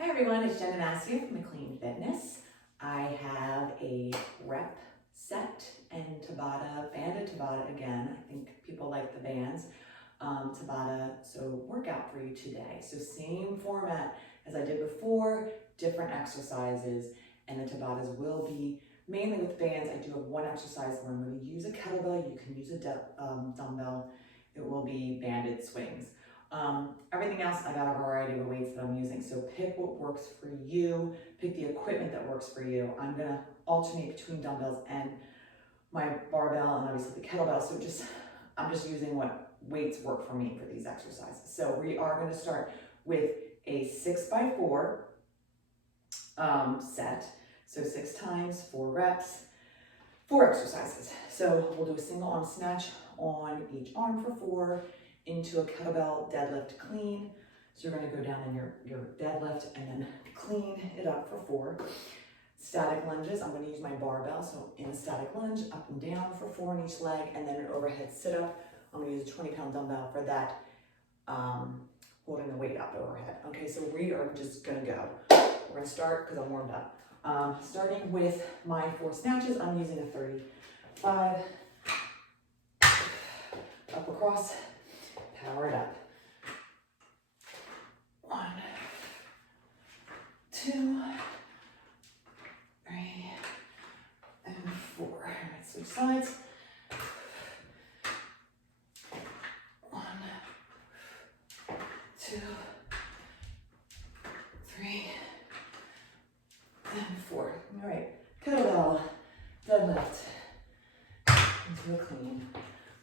Hi everyone, it's Jen Damasio from Clean Fitness. I have a rep set and Tabata, banded Tabata again. I think people like the bands. Tabata, so workout for you today. So same format as I did before, different exercises, and the Tabatas will be mainly with bands. I do have one exercise where I'm going to use a kettlebell. You can use a dumbbell. It will be banded swings. Everything else, I got a variety of weights that I'm using. So pick what works for you, pick the equipment that works for you. I'm gonna alternate between dumbbells and my barbell and obviously the kettlebell. So I'm just using what weights work for me for these exercises. So we are gonna start with a 6x4 set. So 6 times, 4 reps, 4 exercises. So we'll do a single arm snatch on each arm for 4, into a kettlebell deadlift clean. So you're going to go down in your deadlift and then clean it up for 4. Static lunges, I'm going to use my barbell. So in a static lunge, up and down for 4 on each leg, and then an overhead sit up. I'm going to use a 20-pound dumbbell for that, holding the weight up overhead. Okay, so we are just going to go. We're going to start because I'm warmed up. Starting with my 4 snatches, I'm using a 35, up across, power it up. 1, 2, 3, and 4. All right, switch sides. 1, 2, 3, and 4. All right, kettlebell, deadlift, into a clean.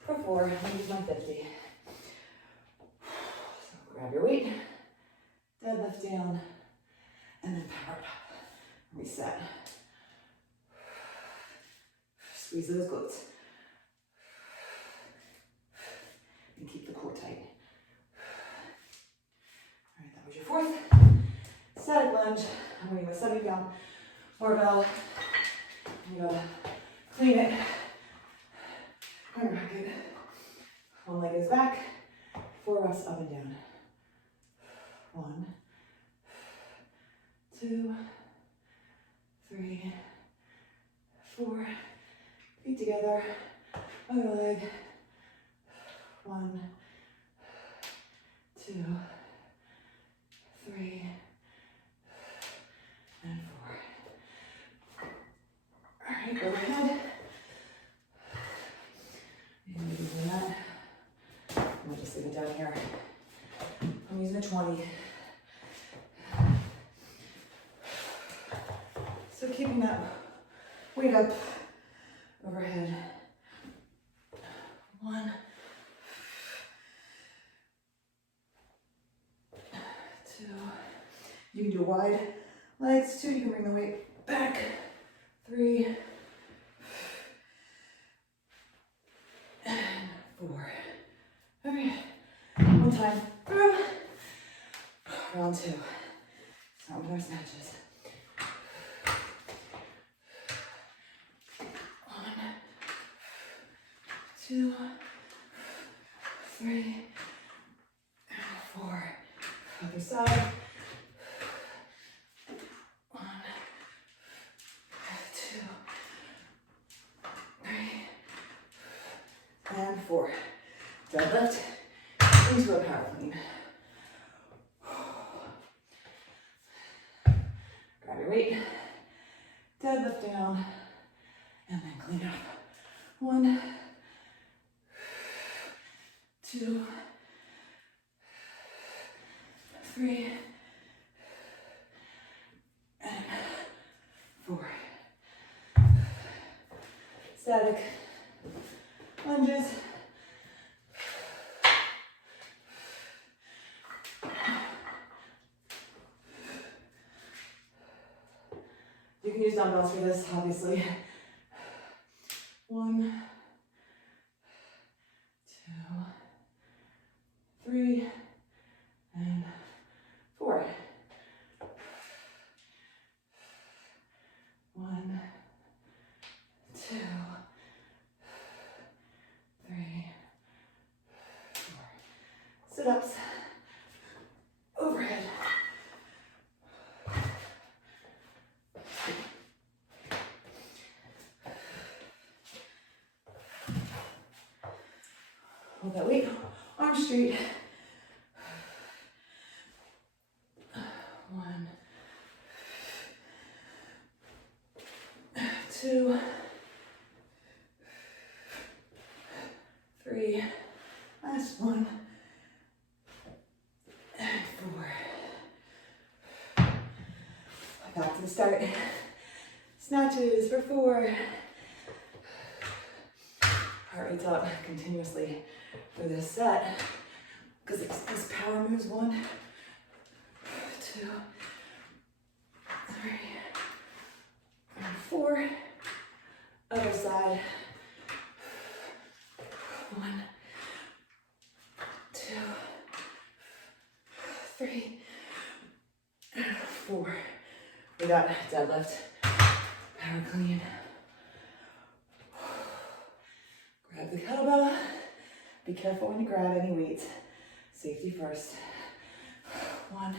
For 4, I'm going to use my 50. So grab your weight, deadlift down, and then power it up. Reset. Squeeze those glutes. And keep the core tight. All right, that was your 4th. Static lunge. I'm going to use a 70-pound barbell. I'm going to clean it. Bring it back in. One leg goes back. 4 reps up and down. 1, 2, 3, 4. Feet together. Other leg. 1, 2, 3, and 4. All right, overhead. And maybe do that. I'm gonna just leave it down here. I'm using a 20. So keeping that weight up overhead. 1, 2. You can do wide legs. 2, you can bring the weight back. 3, and 4. Okay, one time through. Round 2. Start with our snatches. 1, 2, 3, and 4. Other side. 1, 2, 3, and 4. Deadlift into a power clean. Grab your weight, deadlift down, and then clean up. 1, 2, 3, and 4. Static lunges. You can use dumbbells for this, obviously. 1, 2, 3, and 4. 1, 2, 3, 4. Sit-ups, overhead. that weight, arms straight. 1, 2, 3, last 1, and 4. Back to the start. Snatches for 4. Heart rate's up continuously for this set because it's this power moves. 1, 2, 3, and 4. Other side. 1, 2, 3, and 4. We got deadlift, power clean. Grab the kettlebell. Be careful when you grab any weights. Safety first. 1,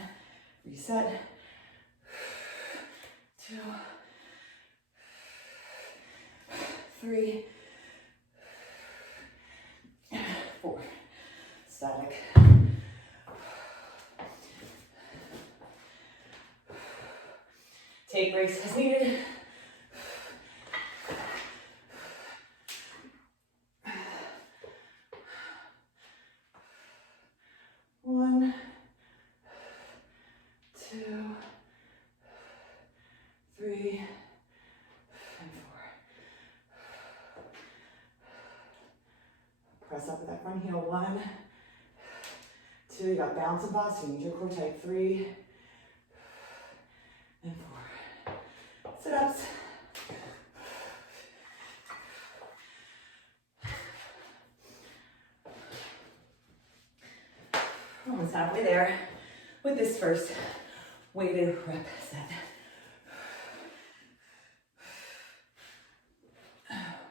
reset. 2, 3, 4. Static. Take breaks as needed. One, 2, 3, and 4. Press up with that front heel. 1, 2. You got bounce and posture. Use your core tight. 3, and 4. Sit-ups. Almost halfway there with this first weighted rep set.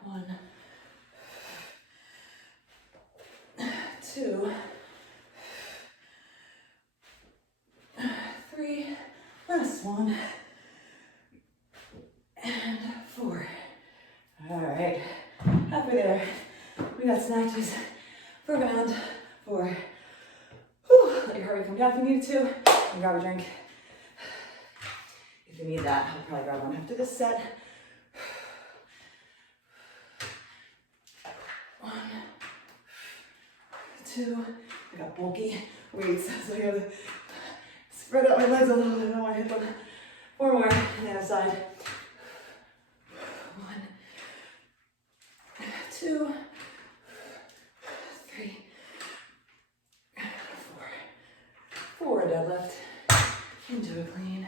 1, 2, 3, last 1, and 4. All right, halfway there. We got snatches for round 4. Let your heart rate come down if you need to. And grab a drink. If you need that, I'll probably grab one after this set. 1, 2. I got bulky weights, so I gotta spread out my legs a little bit. I don't want to hit them. 4 more on the other side. 1, 2, 3, 4 deadlift into a clean.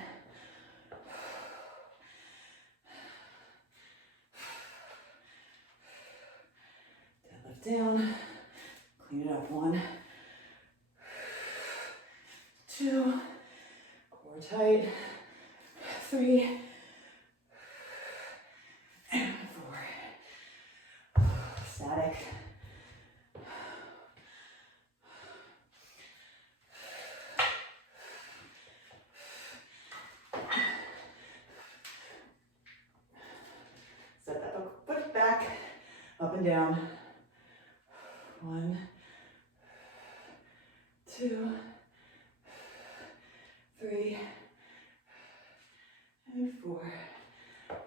Deadlift down, clean it up. 1, 2, core tight. 3, and 4. Static. Set that foot back, up and down. 1, 2, 3, and 4.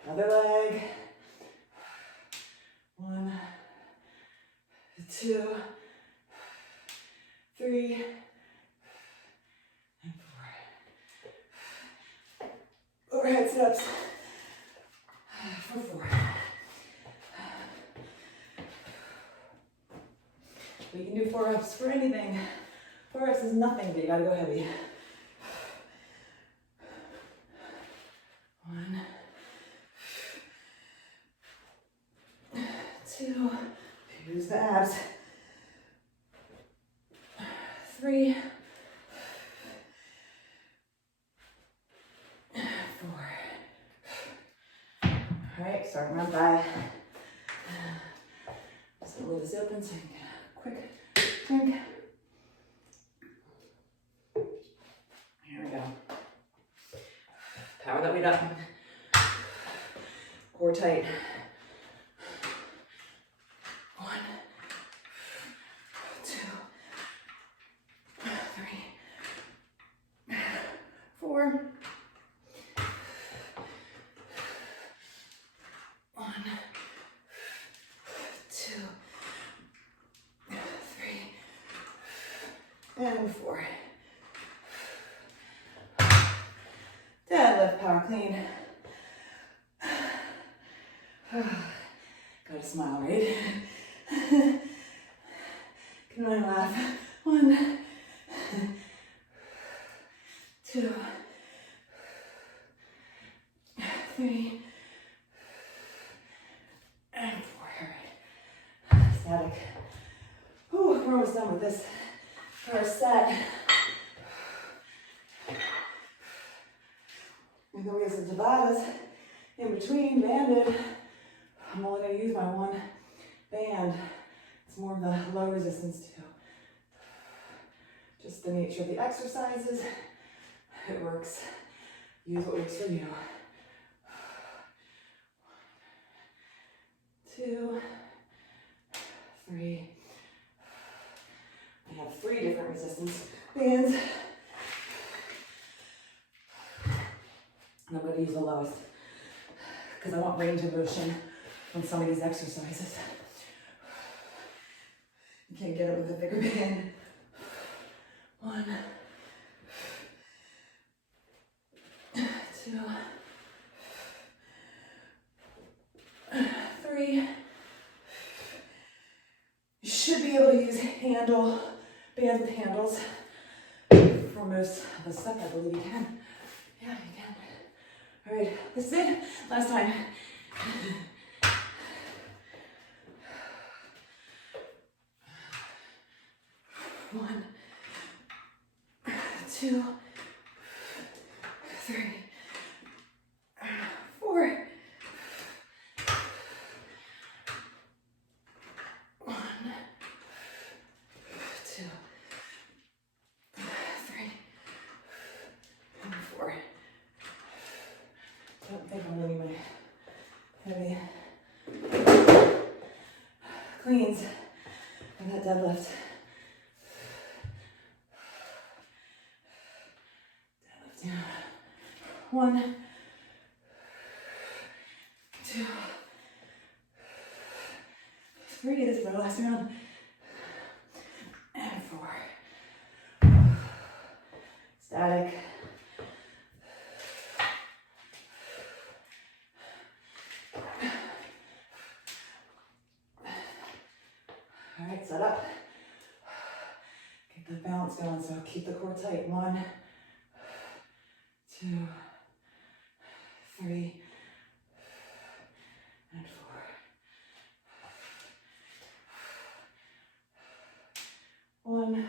Other leg. 1, 2, 3, and 4. Overhead steps for 4. We can do 4 reps for anything. 4 reps is nothing, but you gotta go heavy. 1, 2, use the abs. 3, 4. All right, starting round 5. Just gonna leave this open so you can get a quick drink. Here we go. Power that weight up. Core tight. 1, and 4. Deadlift power clean. Gotta smile, right? Can I laugh? 1, 2, 3, and 4. All right. Static. Ooh, we're almost done with this first set. And then we have some Tabatas in between, banded. I'm only going to use my one band. It's more of the low resistance too. Just the nature of the exercises. It works. Use what works for you. 2, 3. I have 3 different resistance bands. And I'm going to use the lowest because I want range of motion on some of these exercises. You can't get it with a bigger band. 1, 2, 3. You should be able to use bands with handles for most of the stuff. I believe you can. Yeah, you can. All right, this is it. Last time. 1, 2, 3, 4. 1, 2, 3, and 4. I don't think I'm leaving my heavy cleans for that deadlift. Deadlift down. 1, 2, 3. This is our last round. And 4. Static. All right, set up. Get the balance going, so keep the core tight. 1, 2, 3, and 4. 1, 2,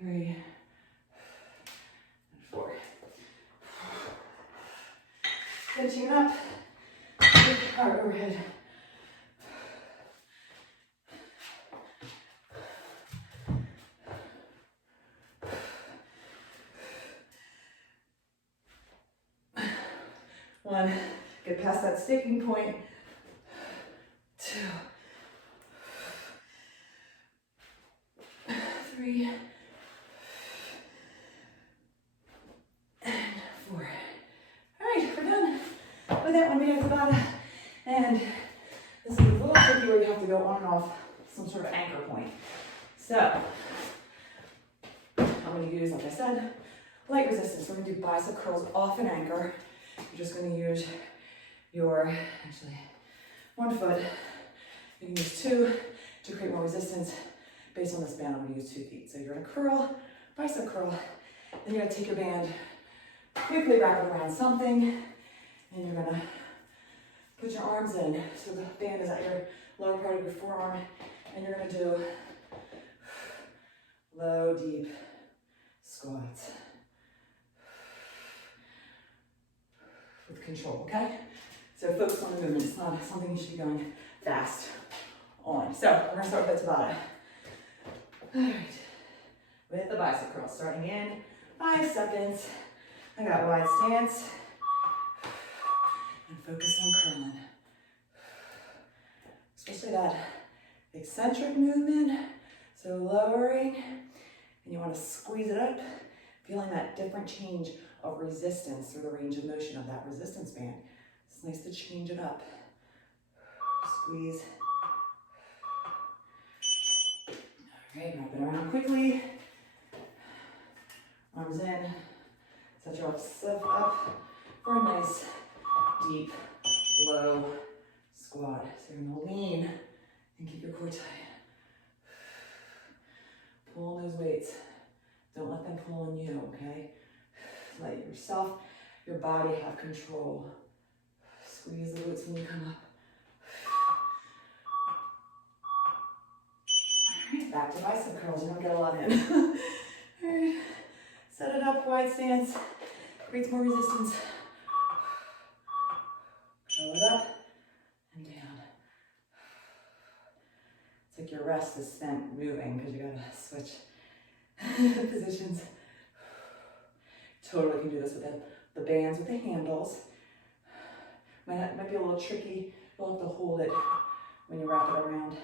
3, and 4. Finishing it up. Hard overhead. One, get past that sticking point. 2, 3, and 4. All right, we're done with that one. We have Tabata, and this is a little tricky where you have to go on and off some sort of anchor point. So I'm going to use, like I said, light resistance. We're going to do bicep curls off an anchor. You're just going to use your, actually, 1 foot. You can use 2 to create more resistance. Based on this band, I'm going to use 2 feet. So you're going to curl, bicep curl. Then you're going to take your band, quickly wrap it around something, and you're going to put your arms in. So the band is at your lower part of your forearm, and you're going to do low, deep squats. With control, okay? So focus on the movement. It's not something you should be going fast on. So we're gonna start with the Tabata. All right, with the bicep curl, starting in 5 seconds. I got wide stance, and focus on curling. Especially that eccentric movement, so lowering, and you wanna squeeze it up, feeling that different change of resistance through the range of motion of that resistance band. It's nice to change it up. Squeeze. All right, wrap it around quickly. Arms in. Set yourself up for a nice, deep, low squat. So you're gonna lean and keep your core tight. Pull on those weights. Don't let them pull on you, okay? Let yourself, your body have control. Squeeze the glutes when you come up. All right, back to bicep curls. You're gonna get a lot in. All right, set it up, wide stance. Creates more resistance. Curl it up and down. It's like your rest is spent moving because you gotta switch positions. Totally can do this with the bands with the handles. Might be a little tricky. You'll have to hold it when you wrap it around.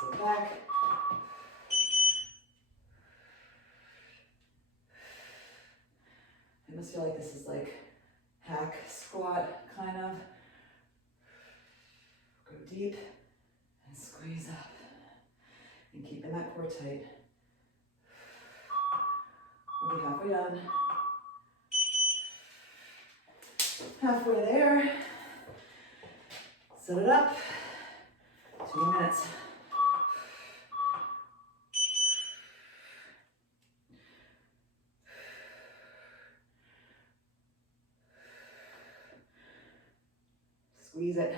Sit back. I almost feel like this is like hack squat, kind of. Go deep and squeeze up. And keeping that core tight. We'll be halfway done. Halfway there. Set it up. 2 minutes. Squeeze it.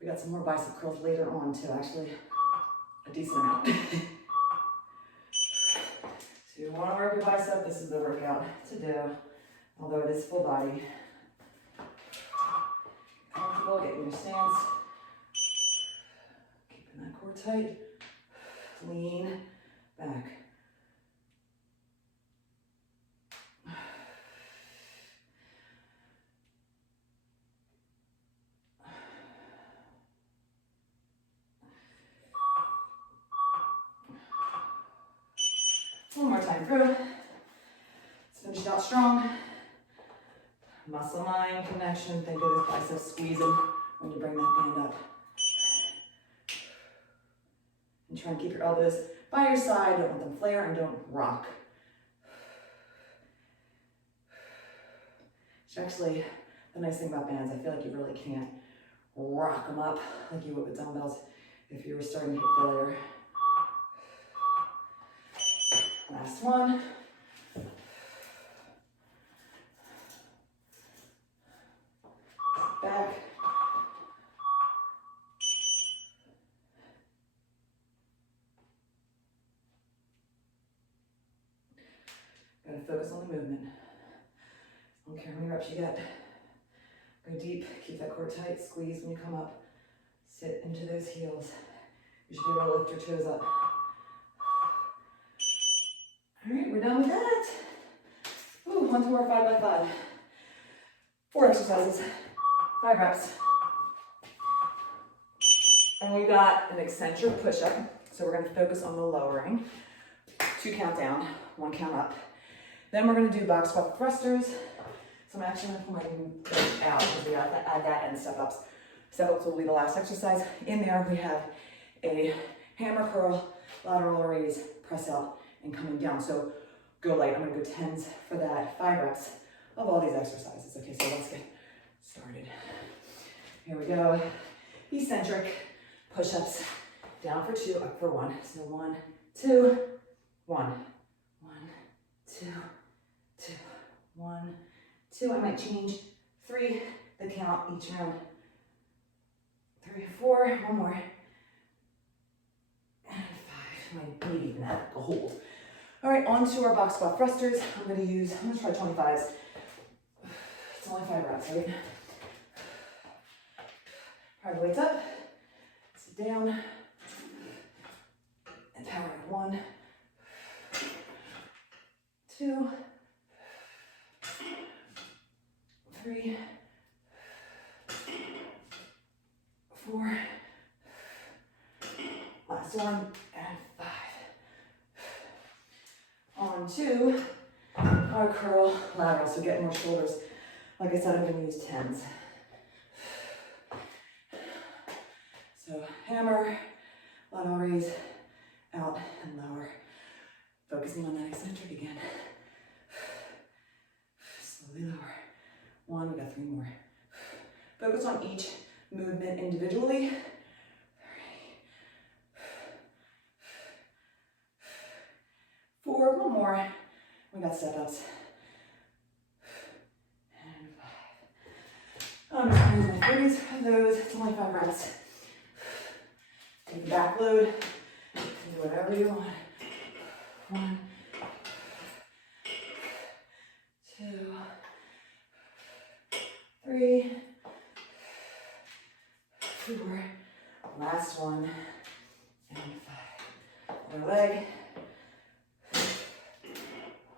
We got some more bicep curls later on too, actually a decent amount. So you want to work your bicep, this is the workout to do, although it is full body. Comfortable, getting your stance. Keeping that core tight. Lean back. One more time through. Let's finish it out strong. Muscle mind connection. Think of this bicep squeezing when you bring that band up. And try and keep your elbows by your side. Don't let them flare and don't rock. It's actually the nice thing about bands. I feel like you really can't rock them up like you would with dumbbells if you were starting to hit failure. Last one. Back. Gotta focus on the movement. I don't care how many reps you get. Go deep, keep that core tight, squeeze when you come up. Sit into those heels. You should be able to lift your toes up. All right, we're done with that. Ooh, on to our 5x5. 4 exercises, 5 reps. And we got an eccentric push up. So we're gonna focus on the lowering. 2 count down, 1 count up. Then we're gonna do box squat thrusters. So I'm actually gonna pull my bench out because we have to add that and step ups. Step ups will be the last exercise. In there we have a hammer curl, lateral raise, press out, and coming down. So go light. I'm gonna go 10s for that. 5 reps of all these exercises. Okay, so let's get started. Here we go. Eccentric push-ups. Down for 2, up for 1. So 1, 2, 1, 1, 2, 2, 1, 2. I might change 3, the count each round. 3, 4, 1 more. And 5, maybe even that, a hold. All right, on to our box squat thrusters. I'm gonna try 25s. It's only 5 reps, right? Power the weights up, sit down, and power up. 1, 2, 3, 4, last one, and 5. 1, 2, our curl lateral, so get more shoulders. Like I said, I'm gonna use 10s. So hammer, lateral raise, out and lower. Focusing on that eccentric again. Slowly lower. 1, we got 3 more. Focus on each movement individually. 3. 4, 1 more. We got step-ups. And 5. I'm just gonna use my 30s for those. It's only 5 reps. Take the back load. Do whatever you want. 1, 2, 3, 4. Last one. And 5. Other leg.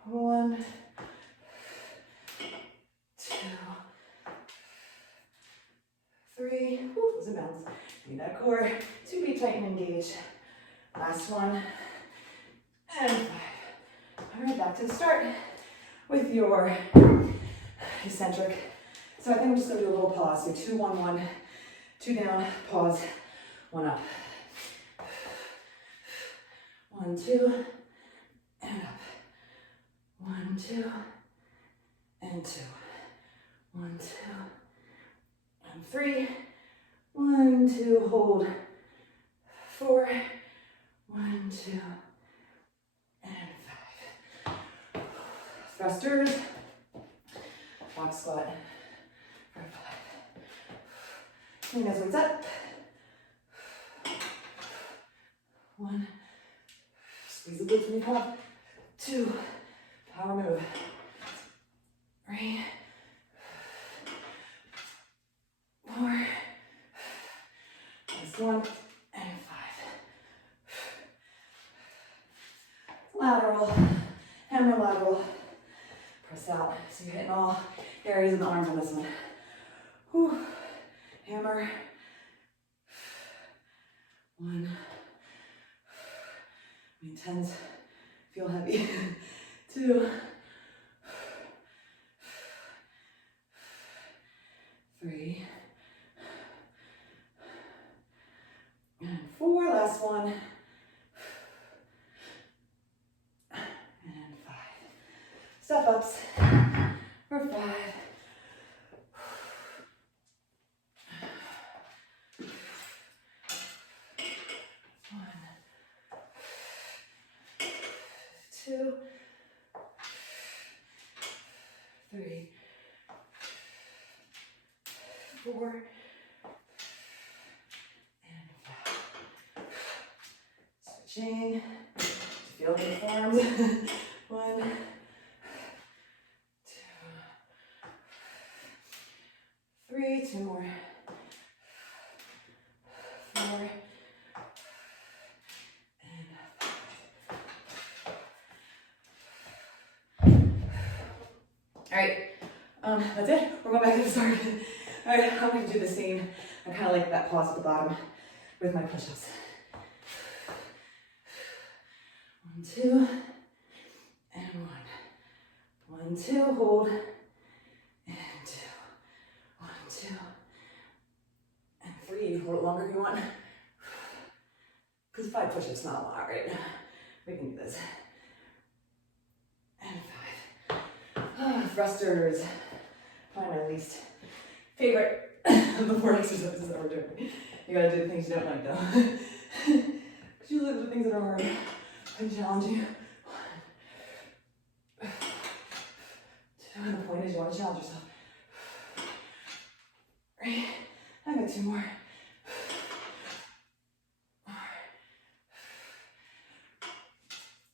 1, 2, 3. Woo, those are bounce. Need that core to be tight and engaged. Last one. And 5. All right, back to the start with your eccentric. So I think I'm just gonna do a little pause. So 2, 1, 1, 2 down, pause, 1 up. 1, 2, and up. 1, 2, and 2. 1, 2, and 3. 1, 2, hold. 4, 1, 2, and 5. Thrusters, box squat for 5. Bring those weights up. 1, squeeze the glutes when you come up. 2, power move. 3, 4, last 1, and 5. Lateral, hammer lateral. Press out. So you're hitting all areas of the arms on this one. Whew. Hammer. 1. I mean, 10s feel heavy. 2. 3. And 4. Last one. And 5. Step ups for 5. 1, 2, 3, 4, and 5. Switching to feel the forms. 1, 2, 3, 2 more. 4, and 5. All right, that's it. We're going back to the start. All right, I'm going to do the same. I kind of like that pause at the bottom with my push-ups. 1, 2, and 1. 1, 2, hold, and 2. 1, 2, and 3. Hold it longer if you want. Because 5 push-ups is not a lot, right? We can do this. And 5. Thrusters. Probably my least favorite of the 4 exercises that we're doing. You gotta do the things you don't like though. Because you live the things that are hard and challenging. 1, 2, and the point is you want to challenge yourself. 3, I got 2 more. 4,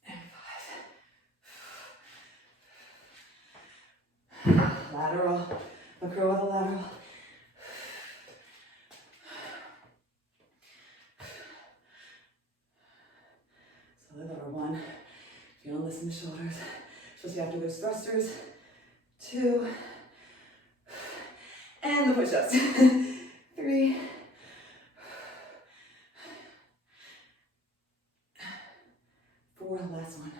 and 5. Lateral, a curl with a lateral. So the lower 1, feeling this in the shoulders, especially after those thrusters. 2, and the push-ups. 3, 4, last one.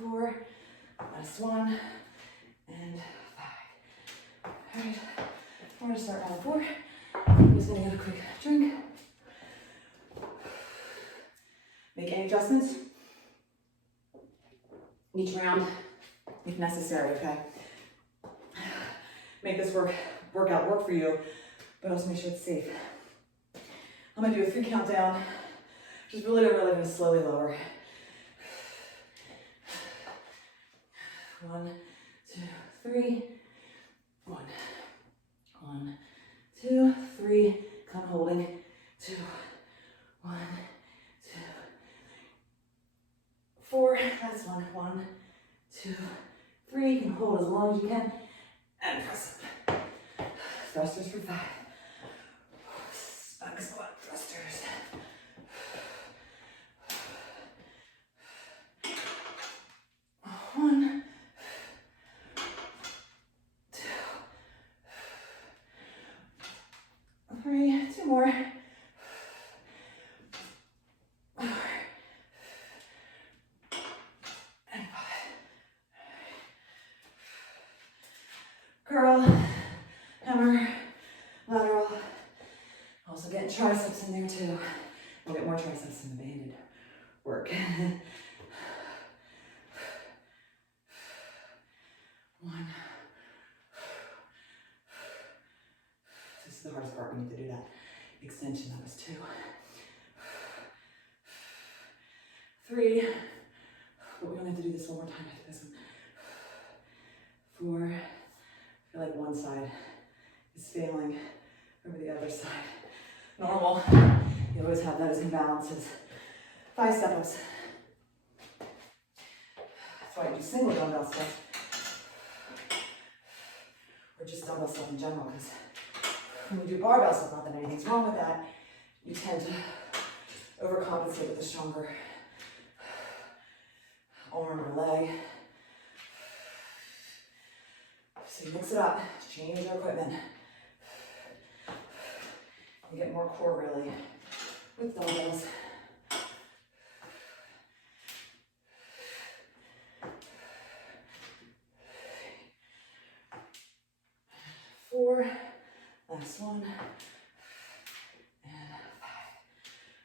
4, last 1, and 5. All right, we're gonna start round 4. I'm just gonna get a quick drink. Make any adjustments each round if necessary, okay? Make this workout work for you, but also make sure it's safe. I'm gonna do a 3 countdown. Just really gonna slowly lower. 1, 2, 3. 1, 2, 3. Come holding. 2, 1, 2, 4. That's 1, 1, 2, 3. You can hold as long as you can. And press up. Thrusters for 5. Back squat thrusters. 1, 2, 3. 2 more. 4. And 5. Curl, hammer, lateral. Also getting triceps in there too. We'll get more triceps in the banded work. 1. This is the hardest part. We need to do that extension. That was 2. 3. But we only have to do this one more time after this one. 4. I feel like one side is failing over the other side. Normal. You always have that as imbalances. 5 step-ups. That's why I do single dumbbell stuff. Or just dumbbell stuff in general, because when you do barbell stuff, not that anything's wrong with that, you tend to overcompensate with the stronger arm or leg. So you mix it up, change your equipment. You get more core really with dumbbells. Four, last 1, and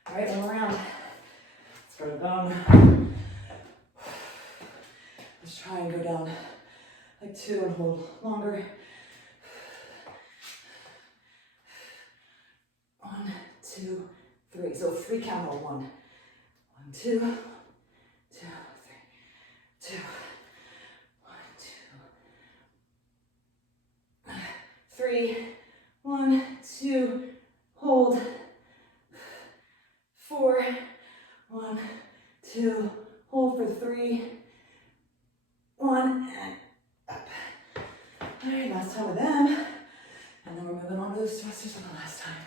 5. All right, one more round. Let's go to bone. Let's try and go down like 2 and hold longer. 1, 2, 3. So 3 count hold. 1, 2, 2, 3, 2, 1, 2, 3, 1, 2, hold. 4, 1, 2, hold for 3, 1, and up. All right, last time with them. And then we're moving on to those thrusters for the last time.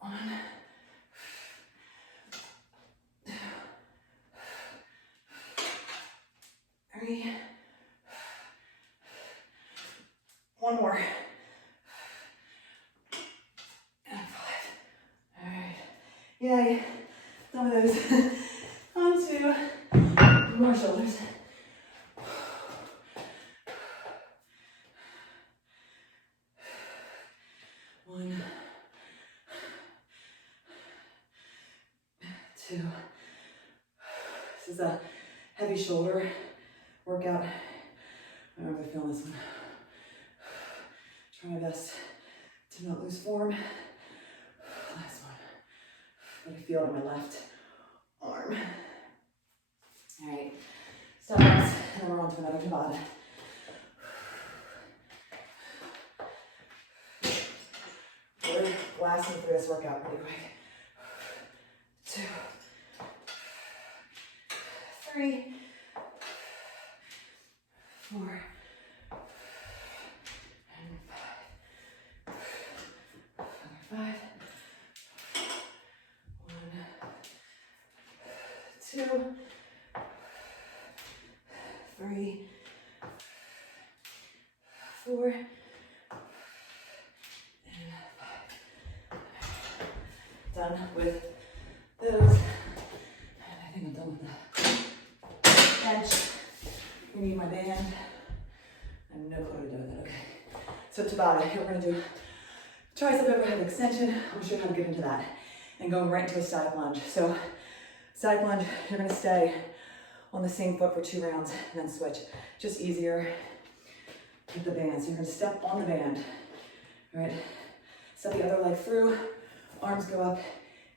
1, 2, 3. 1 more. And 5. All right. Yay. Done with those. On to more shoulders. 1, 2. This is a heavy shoulder workout. I don't know if I feel this one. Try my best to not lose form. Last one. But I feel it in my left arm. All right, step ups, and then we're on to another Tabata. We're blasting through this workout pretty quick. 2, 3, 4, and 5. Another 5. 1, 2, 3, 4, and 5. Done with you need my band. I have no clue how to do that, okay. So Tabata, here we're gonna do tricep overhead extension. I'll show you how to get into that. And going right into a static lunge. So static lunge, you're gonna stay on the same foot for 2 rounds and then switch. Just easier with the band. So you're gonna step on the band, all right? Step the other leg through, arms go up,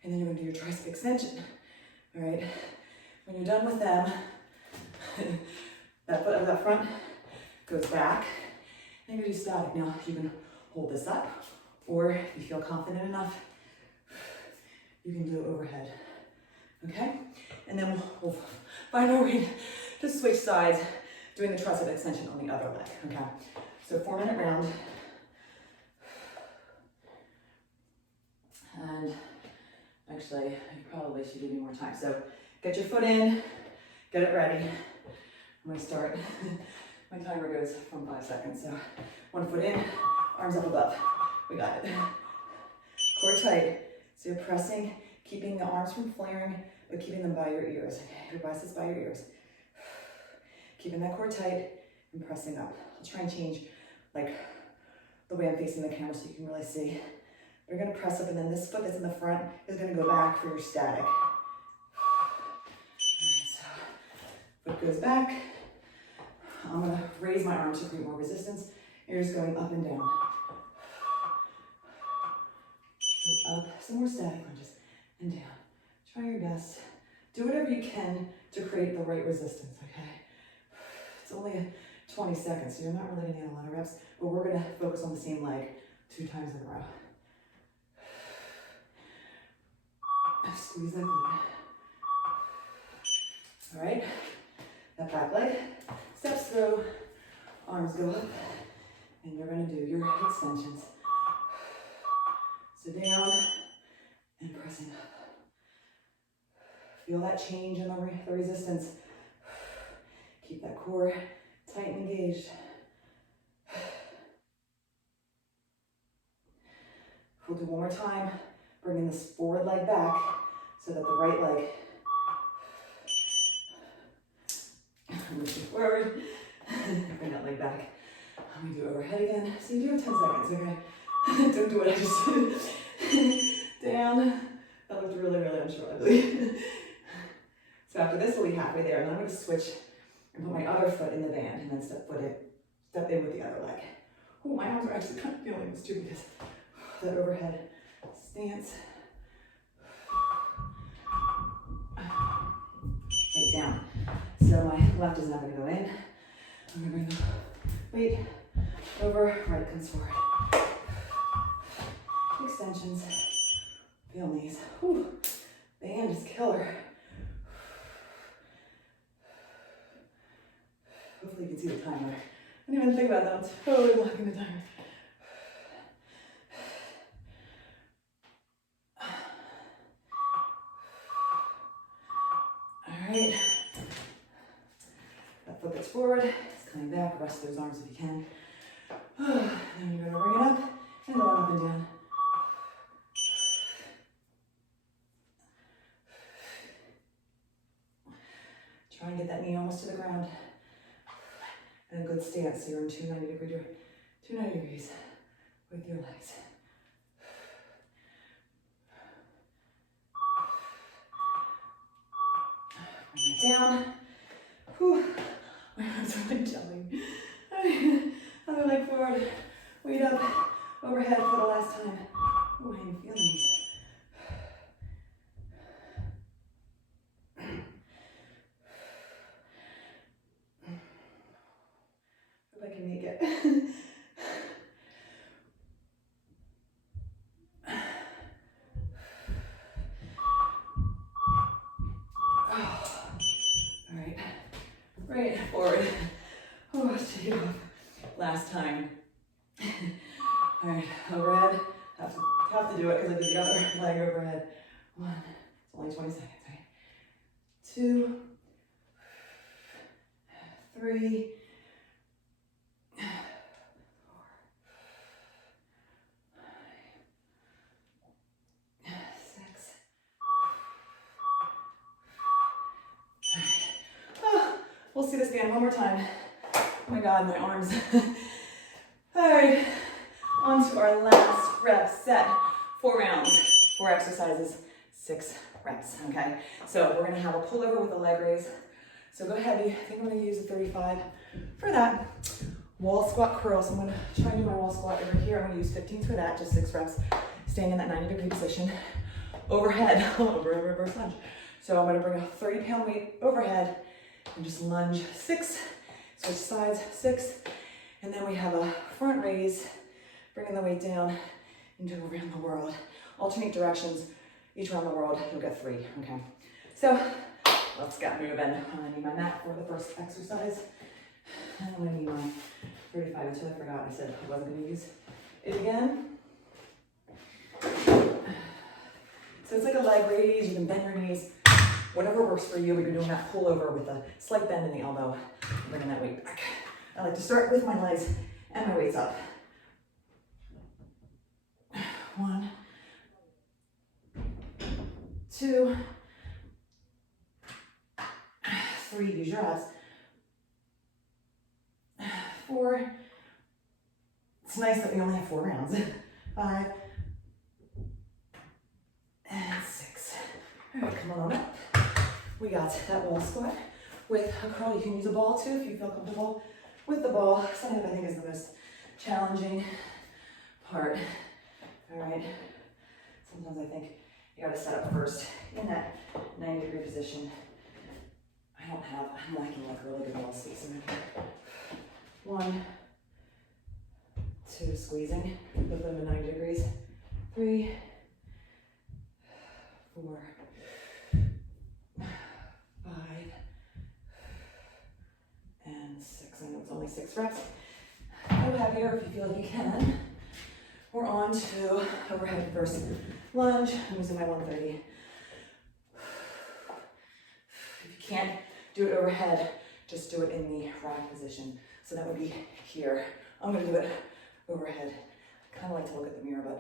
and then you're gonna do your tricep extension, all right? When you're done with them, that foot of that front goes back, and you're gonna do static. Now, you can hold this up, or if you feel confident enough, you can do overhead, okay? And then we'll find our way to switch sides, doing the tricep extension on the other leg, okay? So 4-minute round. And actually, I probably should give you more time. So get your foot in, get it ready. I'm gonna start. My timer goes from 5 seconds. So 1 foot in, arms up above. We got it. Core tight. So you're pressing, keeping the arms from flaring, but keeping them by your ears. Okay, your biceps by your ears. Keeping that core tight and pressing up. I'll try and change like the way I'm facing the camera so you can really see. You're gonna press up, and then this foot that's in the front is gonna go back for your static. All right, so foot goes back. I'm gonna raise my arms to create more resistance. You're just going up and down. So up, some more static lunges, and down. Try your best. Do whatever you can to create the right resistance, okay? It's only 20 seconds, so you're not really gonna need a lot of reps, but we're gonna focus on the same leg 2 times in a row. Squeeze that glute. All right, that back leg steps through, arms go up, and you're gonna do your extensions. So down and pressing up. Feel that change in the resistance. Keep that core tight and engaged. We'll do one more time, bringing this forward leg back so that the right leg moves forward. Bring that leg back. We do overhead again. So you do have 10 seconds, okay? Don't do what I just did. Down. That looked really, really unsure, I believe. So after this, we'll be halfway there, and then I'm going to switch and put my other foot in the band, and then step in with the other leg. Oh, my arms are actually kind of feeling this too because that overhead stance. Right down. So my left is now going to go in. I'm going to bring the weight over, right comes forward. Extensions. Feel these. Whew. Band is killer. Hopefully you can see the timer. I didn't even think about that. I'm totally blocking the timer. Alright. That foot that's forward. It's coming back. Rest those arms if you can. Then you're going to bring it up and go up and down. Try and get that knee almost to the ground. And a good stance, so you're in 290 degrees with your legs. Bring it down. Whew. My arms are like jumping. Other leg forward, weight up, overhead for the last time. Oh, I am feeling these. Hope I can make it. All right, right forward. Oh, shake it off. Last time. All right, overhead. Have to do it because I did the other leg overhead. 1. It's only 20 seconds, right? 2, 3, 4, 5, 6. Oh, We'll see this band one more time. Oh my God, my arms. All right, on to our last rep set. 4 rounds, 4 exercises, 6 reps, okay? So we're gonna have a pullover with a leg raise. So go heavy. I think I'm gonna use a 35 for that. Wall squat curl. So I'm gonna try and do my wall squat over here. I'm gonna use 15s for that, just 6 reps. Staying in that 90-degree position. Overhead, reverse lunge. So I'm gonna bring a 30-pound weight overhead and just lunge 6, switch sides, 6. And then we have a front raise, bringing the weight down and do around the world. Alternate directions, each around the world, you'll get 3, okay? So let's get moving. I'm gonna need my mat for the first exercise. And I'm gonna need my 35 until I forgot I said I wasn't gonna use it again. So it's like a leg raise, you can bend your knees, whatever works for you, but you're doing that pullover with a slight bend in the elbow, bringing that weight back. I like to start with my legs and my weights up. 1, 2, 3, use your abs. 4, it's nice that we only have 4 rounds. 5, and 6. All right, come on up. We got that wall squat with a curl. You can use a ball too if you feel comfortable with the ball. Something that I think is the most challenging part. All right, sometimes I think you gotta set up first in that 90-degree position. I'm lacking like really good wall space in here. 1, 2, squeezing, both of them at 90 degrees. 3, 4, 5, and 6. I know it's only 6 reps. Go heavier if you feel like you can. We're on to overhead first lunge. I'm using my 130. If you can't do it overhead, just do it in the rack position. So that would be here. I'm gonna do it overhead. I kind of like to look at the mirror, but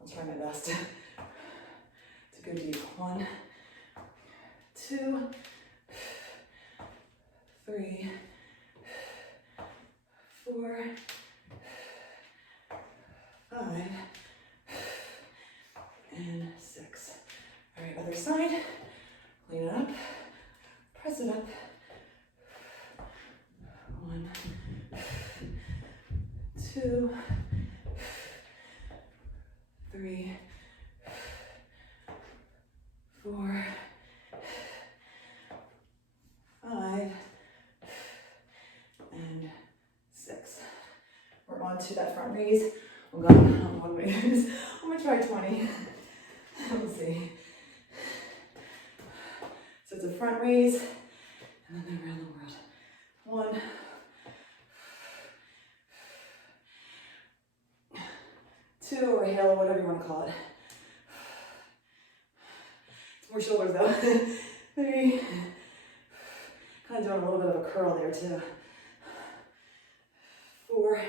I'll try my best. It's a good deep. 1, 2, 3, 4, 5, and 6. All right, other side. Clean it up. Press it up. 1, 2, 3, 4, 5, and 6. We're on to that front raise. I'm going on one raise. I'm gonna try 20. Let's see. So it's a front raise, and then around the world. 1, 2, or a halo, whatever you want to call it. It's more shoulders though. 3, kind of doing a little bit of a curl there too. 4,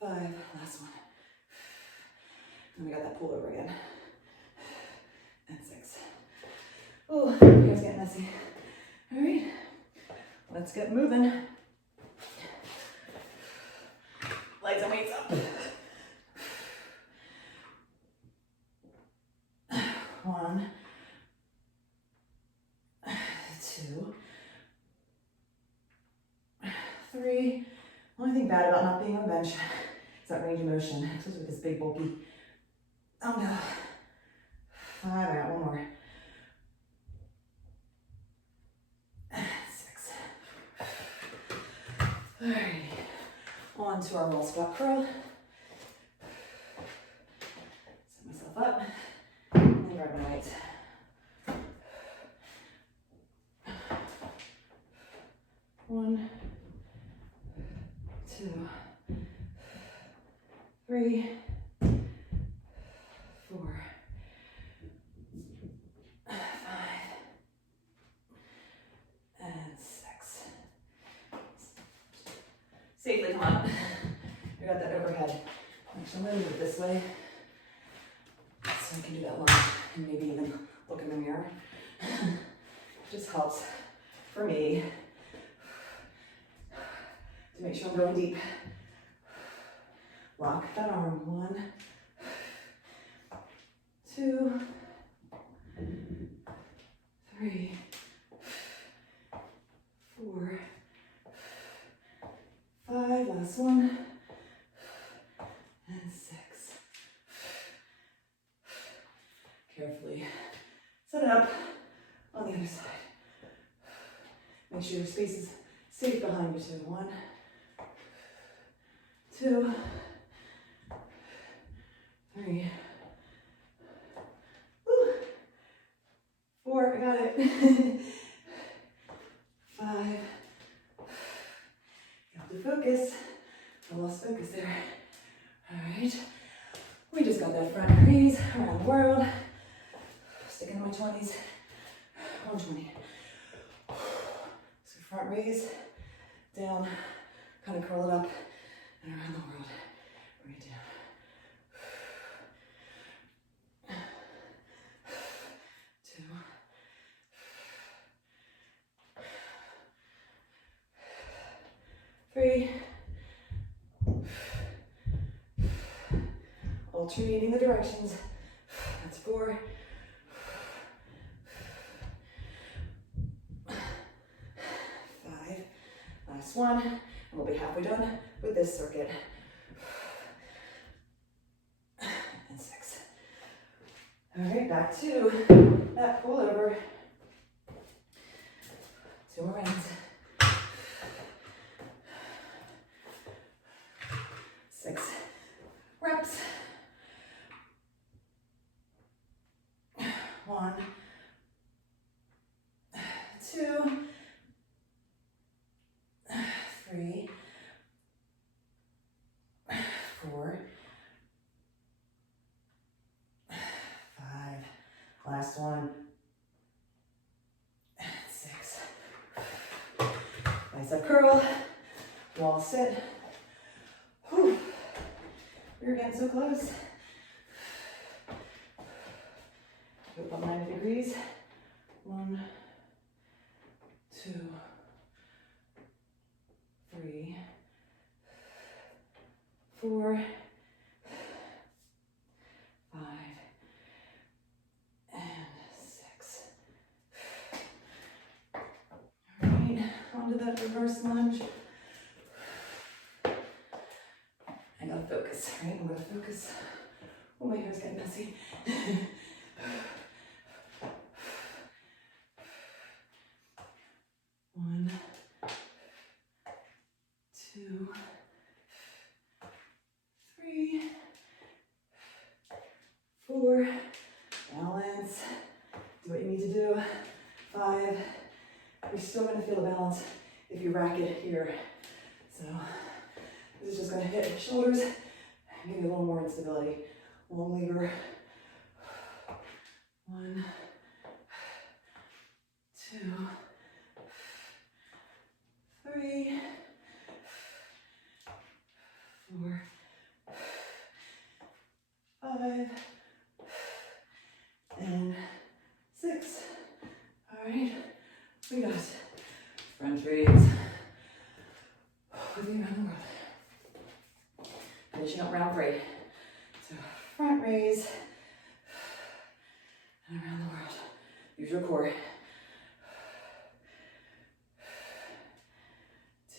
5, last one. And we got that pullover again. And 6. Oh, you guys getting messy. All right, let's get moving. Legs and weights up. 1, 2, 3. Only thing bad about not being on the bench is that range of motion, especially with this big bulky. Oh no. 5, I got 1 more. 6. Alrighty. On to our wall squat curl. Set myself up and grab my weights. 1, 2, 3, 4, 5, and 6. Safely come up. We got that overhead. Actually, I'm going to move it this way. So So I can do that lunge and maybe even look in the mirror. Just helps for me to make sure I'm going deep. Lock that arm. 1, 2, 3, 4, 5. Last one. And 6. Carefully set it up on the other side. Make sure your space is safe behind you too. 1, 2, 3, 4, I got it. 5, you have to focus. I lost focus there. All right, we just got that front raise around the world. Sticking to my 20s, 120. So front raise, down, kind of curl it up, and around the world. Bring it down. 2, 3, alternating the directions. That's 4, 5, last one, and we'll be halfway done with this circuit. And 6. All right, back to that pullover. 2 more rounds. 6 reps. 1, 2, 3, 4, 5. Last one. 6. Bicep curl. Wall sit. Whew. We're getting so close. Go up 90 degrees. 1, 2, 3, 4, 5, and 6. All right, onto that reverse lunge. I gotta focus, right? I'm gonna focus. Oh, my hair's getting messy. 1, 2, 3, 4. Balance. Do what you need to do. 5. You're still going to feel the balance if you rack it here. So this is just going to hit shoulders and give you a little more instability. Long lever. 1, 2, 3, 4, 5, and 6. All right, we got front raise with the around the world. Finishing up round 3. So front raise and around the world. Use your core.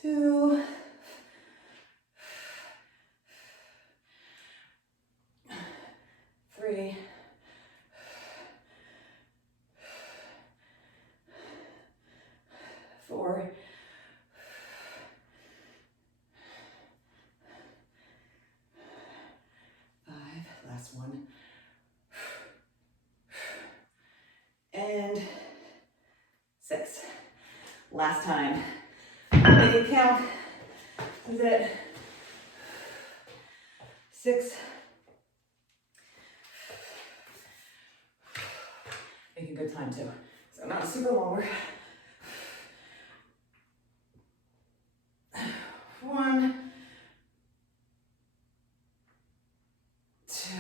2, 3, 4, 5, last one, and 6. Last time. Make it count. This is it. 6. Making good time too. So not super long work. 1, 2,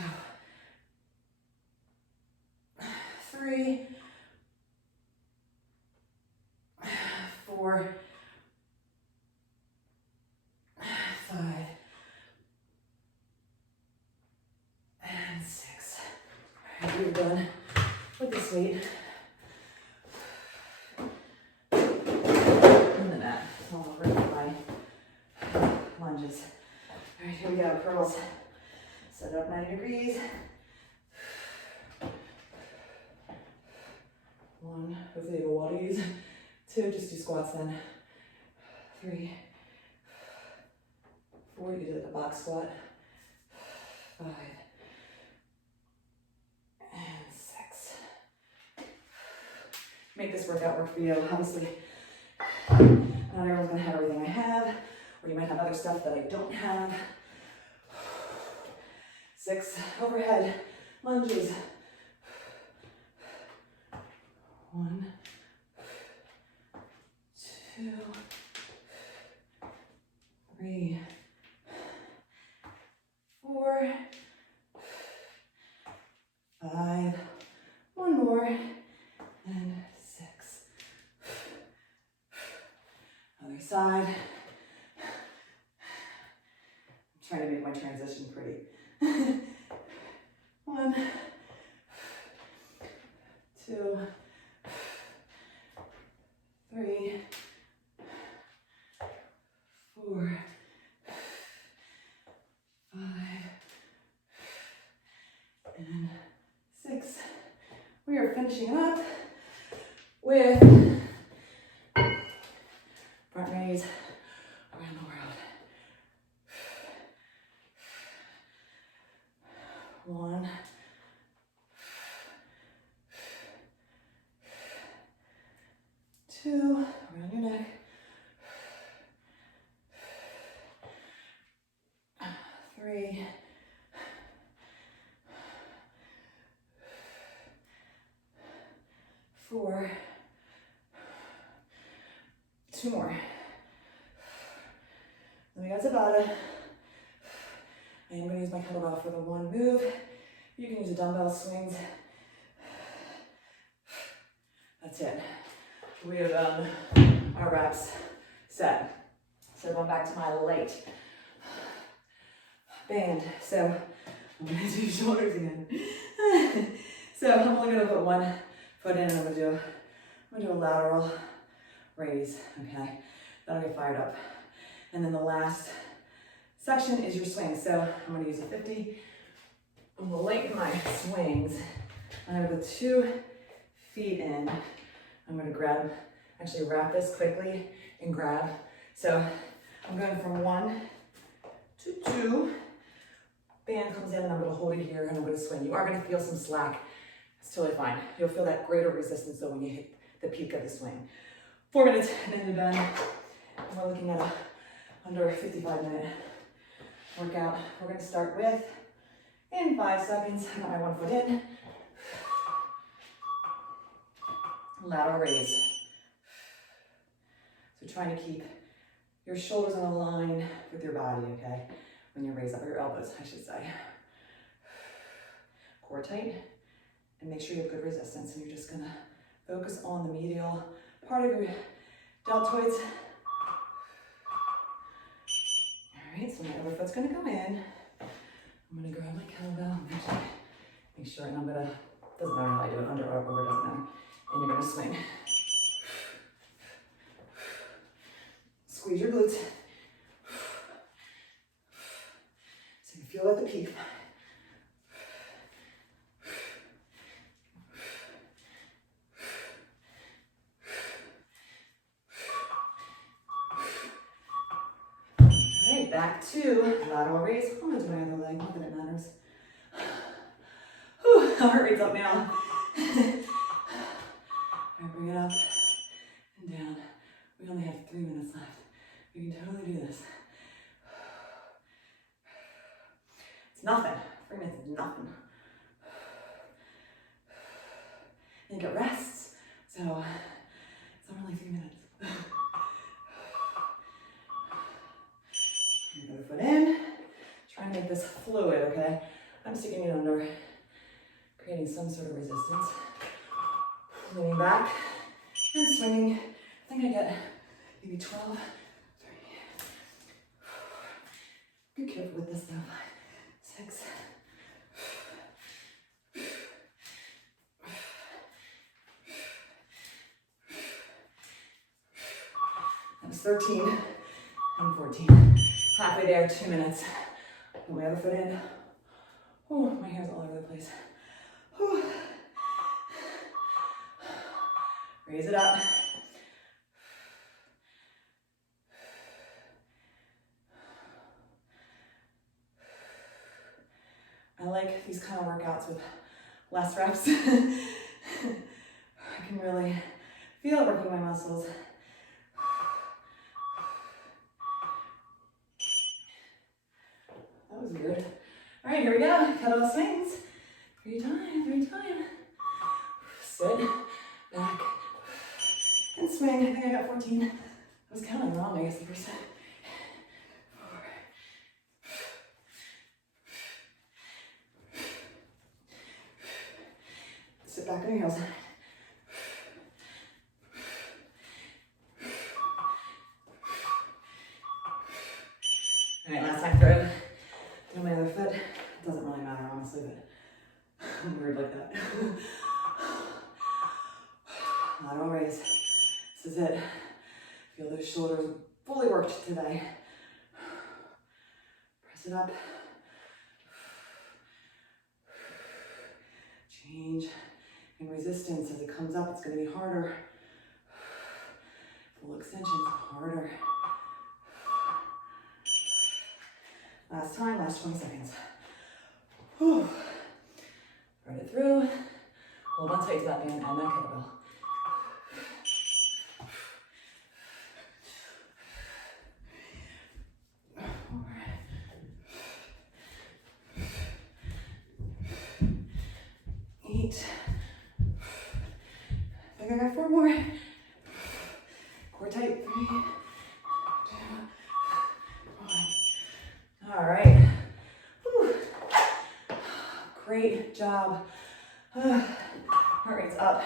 weight in the mat. So I'll bring up my lunges. All right, here we go, curls. Set it up 90 degrees. 1, hopefully you have a wall to use. 2, just do squats then. 3, 4, you do like a box squat. 5, and 6. Make this workout work for you. Obviously, not everyone's gonna have everything I have, or you might have other stuff that I don't have. 6 overhead lunges. 1, 2, 3, 4, 5, 1 more, and 6. Other side. I'm trying to make my transition pretty. 1, 2, 3, 4, 5, and 6. We are finishing up with front raise around the world. 1, 2, around your neck. 3, 4, 2 more. Then we got Tabata. I am going to use my kettlebell for the 1 move. You can use the dumbbell swings. That's it. We have done our reps set. So going back to my light band. So I'm going to do shoulders again. So I'm only going to put 1 foot in and I'm going to do a lateral raise, okay? That'll get fired up. And then the last section is your swings. So I'm going to use a 50. I'm going to lengthen my swings. I'm going to put 2 feet in. I'm going to grab, actually wrap this quickly and grab. So I'm going from 1 to 2. Band comes in and I'm going to hold it here and I'm going to swing. You are going to feel some slack. It's totally fine. You'll feel that greater resistance though when you hit the peak of the swing. 4 minutes and then you're done. And we're looking at a under a 55-minute workout. We're going to start with, in 5 seconds, I got my 1 foot in. Lateral raise. So trying to keep your shoulders in a line with your body, okay? When you raise up your elbows, I should say. Core tight, and make sure you have good resistance. And you're just gonna focus on the medial part of your deltoids. All right, so my other foot's gonna go in. I'm gonna grab my kettlebell, make sure, and I'm gonna, doesn't matter how I do it, under or over, doesn't matter. And you're gonna swing. Squeeze your glutes. So you feel at the peak. All right, back to lateral raise. I'm gonna do my other leg, not that it matters. Whew, heart rate's up now. All right, bring it up and down. We only have 3 minutes left. We can totally do this. It's nothing. 3 minutes is nothing. And you get rests. So it's only 3 minutes. Another foot in. Try and make this fluid, okay? I'm sticking it under, creating some sort of resistance. Leaning back and swinging. I think I get maybe 12. 3. Be careful with this though. 6. 13 and 14. Halfway there, 2 minutes. Put my other foot in. Oh, my hair's all over the place. Whew. Raise it up. I like these kind of workouts with less reps. I can really feel it working my muscles. That was weird. All right, here we go. Kettlebell swings. 3 times. Sit, back, and swing. I think I got 14. I was counting wrong, I guess, the first time. 4. Sit back on your heels. All right, last time through. Do my other foot. It doesn't really matter, honestly, but I'm weird like that. Lateral raise. This is it. Feel those shoulders fully worked today. Press it up. Change in resistance. As it comes up, it's going to be harder. Full extensions, harder. Last time, last 20 seconds. Whew. Run it through. Hold on tight to that band and that kettlebell. I think I got 4 more. Core tight. 3, 2, 1. All right. Whew. Great job. Heart rate's up.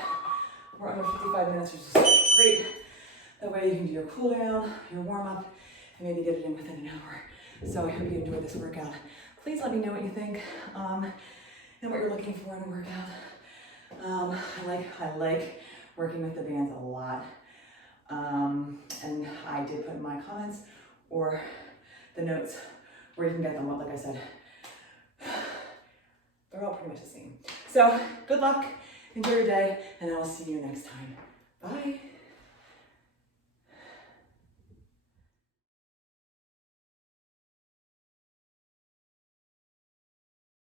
We're under 55 minutes, which is great. That way you can do your cool down, your warm up, and maybe get it in within an hour. So I hope you enjoyed this workout. Please let me know what you think and what you're looking for in a workout. I like working with the bands a lot. And I did put in my comments or the notes where you can get them. Like I said, they're all pretty much the same. So good luck, enjoy your day, and I will see you next time. Bye.